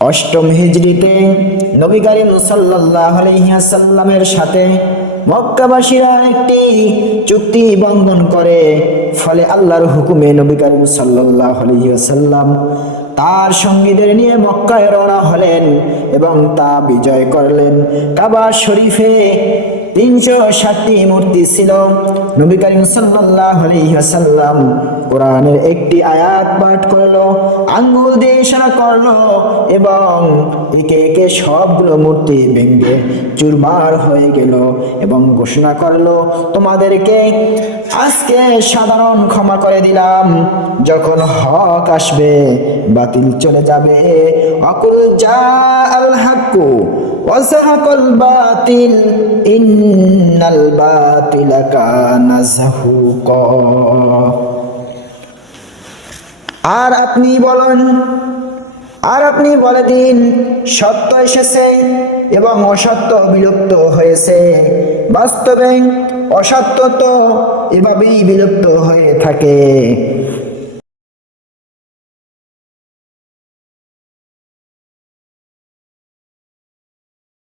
অষ্টম হিজরিতে নবী করিম সাল্লাল্লাহু আলাইহি ওয়াসাল্লামের সাথে মক্কাবাসীরা একটি চুক্তি বন্ধন করে। ফলে আল্লাহর হুকুমে নবী করিম সাল্লাল্লাহু আলাইহি ওয়াসাল্লাম তার সঙ্গীদের নিয়ে মক্কায় রওনা হলেন এবং তা বিজয় করলেন। কাবা শরীফে 360টি মূর্তি ছিল। নবী করিম সাল্লাল্লাহু আলাইহি ওয়াসাল্লাম কোরআনের একটি আয়াত পাঠ করলো, আঙ্গুল দিয়ে ইশারা করলো এবং একে একে সবগুলো মূর্তি ভেঙে চুরমার হয়ে গেল এবং ঘোষণা করলো, তোমাদেরকে আজকে সাধারণ ক্ষমা করে দিলাম, যখন হক আসবে বাতিল চলে যাবে। আকুল জা আল হাক্কু ওয়া যাহাকাল বাতিল ইন্নাল বাতিলা কানা যাহুকা। আর আপনি বলে দিন, সত্য এসেছে এবং অসত্য বিলুপ্ত হয়েছে। বাস্তবে অসত্য তো এভাবেই বিলুপ্ত হয়ে থাকে।